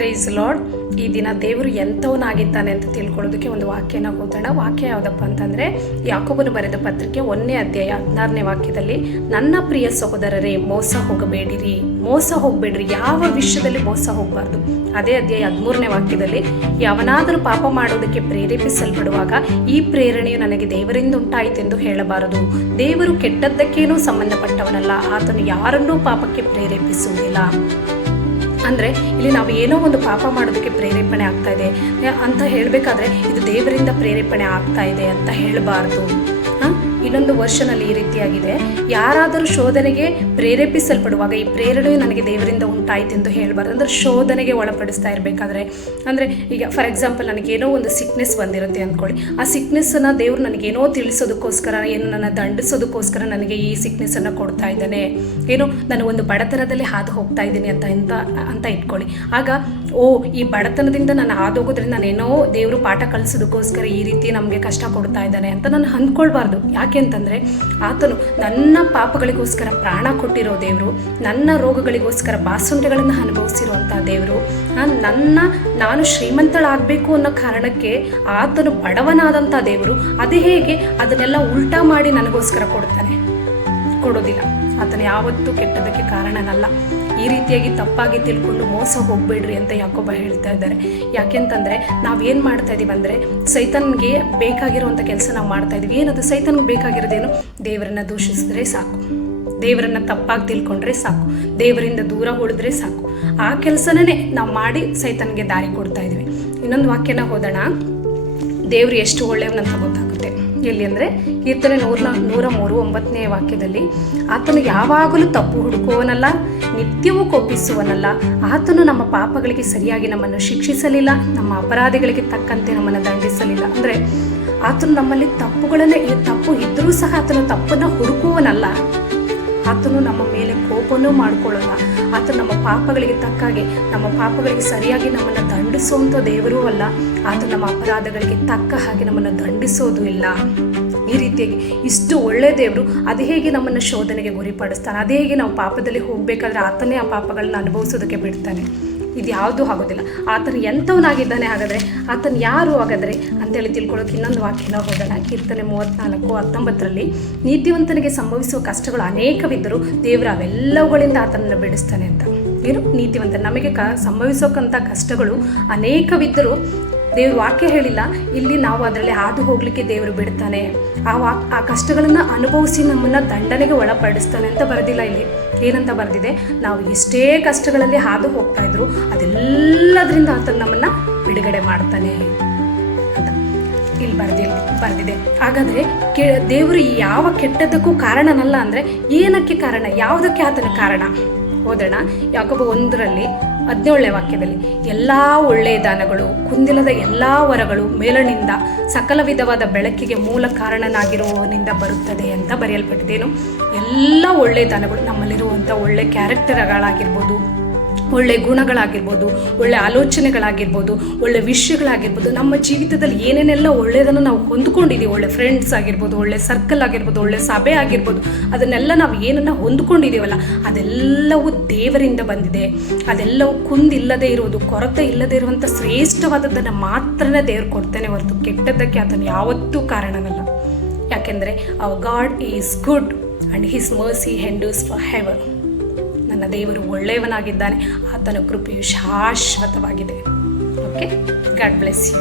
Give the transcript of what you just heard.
Price lord. ಈ ದಿನ ದೇವರು ಎಂಥವನಾಗಿದ್ದಾನೆ ಅಂತ ತಿಳ್ಕೊಳ್ಳೋದಕ್ಕೆ ಒಂದು ವಾಕ್ಯನ ಓದೋಣ. ವಾಕ್ಯ ಯಾವುದಪ್ಪ ಅಂತಂದರೆ ಯಾಕೋಬನು ಬರೆದ ಪತ್ರಿಕೆ 1ನೇ ಅಧ್ಯಾಯ 16ನೇ ವಾಕ್ಯದಲ್ಲಿ, ನನ್ನ ಪ್ರಿಯ ಸಹೋದರರೇ ಮೋಸ ಹೋಗಬೇಡ್ರಿ, ಯಾವ ವಿಷಯದಲ್ಲಿ ಮೋಸ ಹೋಗಬಾರ್ದು. ಅದೇ ಅಧ್ಯಾಯ 13ನೇ ವಾಕ್ಯದಲ್ಲಿ, ಯಾವನಾದರೂ ಪಾಪ ಮಾಡೋದಕ್ಕೆ ಪ್ರೇರೇಪಿಸಲ್ಪಡುವಾಗ ಈ ಪ್ರೇರಣೆಯು ನನಗೆ ದೇವರಿಂದ ಉಂಟಾಯಿತೆಂದು ಹೇಳಬಾರದು. ದೇವರು ಕೆಟ್ಟದ್ದಕ್ಕೇನೂ ಸಂಬಂಧಪಟ್ಟವನಲ್ಲ, ಆತನು ಯಾರನ್ನೂ ಪಾಪಕ್ಕೆ ಪ್ರೇರೇಪಿಸುವುದಿಲ್ಲ. ಅಂದರೆ ಇಲ್ಲಿ ನಾವು ಏನೋ ಒಂದು ಪಾಪ ಮಾಡೋದಕ್ಕೆ ಪ್ರೇರೇಪಣೆ ಆಗ್ತಾ ಇದೆ ಅಂತ ಹೇಳಬೇಕಾದ್ರೆ ಇದು ದೇವರಿಂದ ಪ್ರೇರೇಪಣೆ ಆಗ್ತಾ ಇದೆ ಅಂತ ಹೇಳಬಾರ್ದು. ಇನ್ನೊಂದು ವರ್ಷನಲ್ಲಿ ಈ ರೀತಿಯಾಗಿದೆ, ಯಾರಾದರೂ ಶೋಧನೆಗೆ ಪ್ರೇರೇಪಿಸಲ್ಪಡುವಾಗ ಈ ಪ್ರೇರಣೆಯು ನನಗೆ ದೇವರಿಂದ ಉಂಟಾಯಿತು ಎಂದು ಹೇಳಬಾರ್ದು. ಅಂದರೆ ಶೋಧನೆಗೆ ಒಳಪಡಿಸ್ತಾ ಇರಬೇಕಾದ್ರೆ, ಅಂದರೆ ಈಗ ಫಾರ್ ಎಕ್ಸಾಂಪಲ್ ನನಗೇನೋ ಒಂದು ಸಿಕ್ನೆಸ್ ಬಂದಿರುತ್ತೆ ಅಂದ್ಕೊಳ್ಳಿ, ಆ ಸಿಕ್ನೆಸ್ಸನ್ನು ದೇವರು ನನಗೇನೋ ತಿಳಿಸೋದಕ್ಕೋಸ್ಕರ, ಏನು ನನ್ನ ದಂಡಿಸೋದಕ್ಕೋಸ್ಕರ ನನಗೆ ಈ ಸಿಕ್ನೆಸ್ಸನ್ನು ಕೊಡ್ತಾ ಇದ್ದಾನೆ. ಏನೋ ನಾನು ಒಂದು ಬಡತನದಲ್ಲಿ ಹಾದು ಹೋಗ್ತಾ ಇದ್ದೀನಿ ಅಂತ ಇಟ್ಕೊಳ್ಳಿ. ಆಗ ಈ ಬಡತನದಿಂದ ನಾನು ಹಾದೋಗೋದ್ರಿಂದ ನಾನೇನೋ ದೇವರು ಪಾಠ ಕಲಿಸೋದಕ್ಕೋಸ್ಕರ ಈ ರೀತಿ ನಮಗೆ ಕಷ್ಟ ಕೊಡ್ತಾ ಇದ್ದಾನೆ ಅಂತ ನಾನು ಅಂದ್ಕೊಳ್ಬಾರ್ದು. ಯಾಕೆ ಅಂತಂದರೆ ಆತನು ನನ್ನ ಪಾಪಗಳಿಗೋಸ್ಕರ ಪ್ರಾಣ ಕೊಟ್ಟಿರೋ ದೇವರು, ನನ್ನ ರೋಗಗಳಿಗೋಸ್ಕರ ಬಾಸುಂಡೆಗಳನ್ನು ಅನುಭವಿಸಿರುವಂಥ ದೇವರು, ನಾನು ಶ್ರೀಮಂತಳಾಗಬೇಕು ಅನ್ನೋ ಕಾರಣಕ್ಕೆ ಆತನು ಬಡವನಾದಂಥ ದೇವರು. ಅದೇ ಹೇಗೆ ಅದನ್ನೆಲ್ಲ ಉಲ್ಟಾ ಮಾಡಿ ನನಗೋಸ್ಕರ ಕೊಡೋದಿಲ್ಲ. ಆತನು ಯಾವತ್ತೂ ಕೆಟ್ಟದಕ್ಕೆ ಕಾರಣನಲ್ಲ. ಈ ರೀತಿಯಾಗಿ ತಪ್ಪಾಗಿ ತಿಳ್ಕೊಂಡು ಮೋಸ ಹೋಗಬೇಡ್ರಿ ಅಂತ ಯಾಕೋಬ ಹೇಳ್ತಾ ಇದ್ದಾರೆ. ಯಾಕೆಂತಂದರೆ ನಾವೇನು ಮಾಡ್ತಾ ಇದ್ದೀವಿ ಅಂದರೆ ಸೈತಾನ್ಗೆ ಬೇಕಾಗಿರುವಂಥ ಕೆಲಸ ನಾವು ಮಾಡ್ತಾ ಇದ್ದೀವಿ. ಏನದು ಸೈತಾನ್ಗೆ ಬೇಕಾಗಿರೋದೇನು? ದೇವರನ್ನು ದೂಷಿಸಿದ್ರೆ ಸಾಕು, ದೇವರನ್ನು ತಪ್ಪಾಗಿ ತಿಳ್ಕೊಂಡ್ರೆ ಸಾಕು, ದೇವರಿಂದ ದೂರ ಉಳಿದ್ರೆ ಸಾಕು. ಆ ಕೆಲಸನೇ ನಾವು ಮಾಡಿ ಸೈತಾನ್ಗೆ ದಾರಿ ಕೊಡ್ತಾ ಇದ್ದೀವಿ. ಇನ್ನೊಂದು ವಾಕ್ಯನ ಓದೋಣ. ದೇವರು ಎಷ್ಟು ಒಳ್ಳೆಯವನಂತ ಗೊತ್ತಾಗುತ್ತೆ. ಎಲ್ಲಿ ಅಂದರೆ ಕೀರ್ತನೆ 103 ವಾಕ್ಯದಲ್ಲಿ, ಆತನು ಯಾವಾಗಲೂ ತಪ್ಪು ಹುಡುಕುವವನಲ್ಲ, ನಿತ್ಯವೂ ಕೋಪಿಸುವನಲ್ಲ. ಆತನು ನಮ್ಮ ಪಾಪಗಳಿಗೆ ಸರಿಯಾಗಿ ನಮ್ಮನ್ನು ಶಿಕ್ಷಿಸಲಿಲ್ಲ, ನಮ್ಮ ಅಪರಾಧಗಳಿಗೆ ತಕ್ಕಂತೆ ನಮ್ಮನ್ನು ದಂಡಿಸಲಿಲ್ಲ. ಅಂದರೆ ಆತನು ನಮ್ಮಲ್ಲಿ ತಪ್ಪು ಇದ್ದರೂ ಸಹ ಆತನು ತಪ್ಪನ್ನು ಹುಡುಕುವನಲ್ಲ. ಆತನು ನಮ್ಮ ಮೇಲೆ ಕೋಪನೂ ಮಾಡ್ಕೊಳ್ಳಲ್ಲ. ಆತನು ನಮ್ಮ ಪಾಪಗಳಿಗೆ ತಕ್ಕಾಗೆ, ನಮ್ಮ ಪಾಪಗಳಿಗೆ ಸರಿಯಾಗಿ ನಮ್ಮನ್ನು ದಂಡಿಸುವಂಥ ದೇವರೂ ಅಲ್ಲ. ಆತನು ನಮ್ಮ ಅಪರಾಧಗಳಿಗೆ ತಕ್ಕ ಹಾಗೆ ನಮ್ಮನ್ನು ದಂಡಿಸೋದು ಇಲ್ಲ. ಈ ರೀತಿಯಾಗಿ ಇಷ್ಟು ಒಳ್ಳೆ ದೇವರು ಅದು ಹೇಗೆ ನಮ್ಮನ್ನು ಶೋಧನೆಗೆ ಗುರಿಪಡಿಸ್ತಾನೆ? ಅದೇ ಹೇಗೆ ನಾವು ಪಾಪದಲ್ಲಿ ಹೋಗಬೇಕಾದ್ರೆ ಆತನೇ ಆ ಪಾಪಗಳನ್ನ ಅನುಭವಿಸೋದಕ್ಕೆ ಬಿಡ್ತಾನೆ? ಇದು ಯಾವುದೂ ಆಗೋದಿಲ್ಲ. ಆತನು ಎಂಥವನಾಗಿದ್ದಾನೆ ಹಾಗಾದರೆ? ಆತನು ಯಾರು ಹಾಗಾದರೆ ಅಂತೇಳಿ ತಿಳ್ಕೊಳ್ಳೋಕೆ ಇನ್ನೊಂದು ವಾಕ್ಯನ ಹೋಗೋಣ. ಕೀರ್ತನೆ 34:19 ನೀತಿವಂತನಿಗೆ ಸಂಭವಿಸುವ ಕಷ್ಟಗಳು ಅನೇಕವಿದ್ದರೂ ದೇವರು ಅವೆಲ್ಲವುಗಳಿಂದ ಆತನನ್ನು ಬಿಡಿಸ್ತಾನೆ ಅಂತ. ಏನು ನೀತಿವಂತ ನಮಗೆ ಸಂಭವಿಸೋಕ್ಕಂಥ ಕಷ್ಟಗಳು ಅನೇಕವಿದ್ದರೂ ದೇವರು ವಾಕ್ಯ ಹೇಳಿಲ್ಲ ಇಲ್ಲಿ ನಾವು ಅದರಲ್ಲಿ ಹಾದು ಹೋಗಲಿಕ್ಕೆ ದೇವರು ಬಿಡ್ತಾನೆ, ಆ ಕಷ್ಟಗಳನ್ನು ಅನುಭವಿಸಿ ನಮ್ಮನ್ನು ದಂಡನೆಗೆ ಒಳಪಡಿಸ್ತಾನೆ ಅಂತ ಬರೆದಿಲ್ಲ. ಇಲ್ಲಿ ಏನಂತ ಬರೆದಿದೆ? ನಾವು ಎಷ್ಟೇ ಕಷ್ಟಗಳಲ್ಲಿ ಹಾದು ಹೋಗ್ತಾ ಇದ್ರು ಅದೆಲ್ಲದರಿಂದ ಆತನು ನಮ್ಮನ್ನು ಬಿಡುಗಡೆ ಮಾಡ್ತಾನೆ ಅಂತ ಇಲ್ಲಿ ಬರೆದಿದೆ. ಹಾಗಾದರೆ ದೇವರು ಯಾವ ಕೆಟ್ಟದ್ದಕ್ಕೂ ಕಾರಣನಲ್ಲ ಅಂದರೆ ಏನಕ್ಕೆ ಕಾರಣ? ಯಾವುದಕ್ಕೆ ಆತನ ಕಾರಣ? ಓದೋಣ. ಯಾಕೋಬ 1:17 ವಾಕ್ಯದಲ್ಲಿ, ಎಲ್ಲ ಒಳ್ಳೆಯ ದಾನಗಳು, ಕುಂದಿಲ್ಲದ ಎಲ್ಲ ವರಗಳು ಮೇಲನಿಂದ ಸಕಲ ವಿಧವಾದ ಬೆಳಕಿಗೆ ಮೂಲ ಕಾರಣನಾಗಿರುವವನಿಂದ ಬರುತ್ತದೆ ಅಂತ ಬರೆಯಲ್ಪಟ್ಟಿದ್ದೇನು? ಎಲ್ಲ ಒಳ್ಳೆಯ ದಾನಗಳು, ನಮ್ಮಲ್ಲಿರುವಂಥ ಒಳ್ಳೆ ಕ್ಯಾರೆಕ್ಟರ್ಗಳಾಗಿರ್ಬೋದು, ಒಳ್ಳೆ ಗುಣಗಳಾಗಿರ್ಬೋದು, ಒಳ್ಳೆ ಆಲೋಚನೆಗಳಾಗಿರ್ಬೋದು, ಒಳ್ಳೆ ವಿಷಯಗಳಾಗಿರ್ಬೋದು, ನಮ್ಮ ಜೀವಿತದಲ್ಲಿ ಏನೇನೆಲ್ಲ ಒಳ್ಳೆಯದನ್ನು ನಾವು ಹೊಂದ್ಕೊಂಡಿದ್ದೀವಿ, ಒಳ್ಳೆ ಫ್ರೆಂಡ್ಸ್ ಆಗಿರ್ಬೋದು, ಒಳ್ಳೆ ಸರ್ಕಲ್ ಆಗಿರ್ಬೋದು, ಒಳ್ಳೆ ಸಭೆ ಆಗಿರ್ಬೋದು, ಅದನ್ನೆಲ್ಲ ನಾವು ಏನನ್ನು ಹೊಂದ್ಕೊಂಡಿದ್ದೀವಲ್ಲ ಅದೆಲ್ಲವೂ ದೇವರಿಂದ ಬಂದಿದೆ. ಅದೆಲ್ಲವೂ ಕುಂದಿಲ್ಲದೆ ಇರುವುದು, ಕೊರತೆ ಇಲ್ಲದೆ ಇರುವಂಥ ಶ್ರೇಷ್ಠವಾದದ್ದನ್ನು ಮಾತ್ರನೇ ದೇವರು ಕೊಡ್ತಾನೆ ಹೊರತು ಕೆಟ್ಟದ್ದಕ್ಕೆ ಆತನು ಯಾವತ್ತೂ ಕಾರಣನಲ್ಲ. ಯಾಕೆಂದರೆ our God is good and his mercy endures for ever. ನನ್ನ ದೇವರು ಒಳ್ಳೆಯವನಾಗಿದ್ದಾನೆ, ಆತನ ಕೃಪೆಯು ಶಾಶ್ವತವಾಗಿದೆ. Okay, God bless you.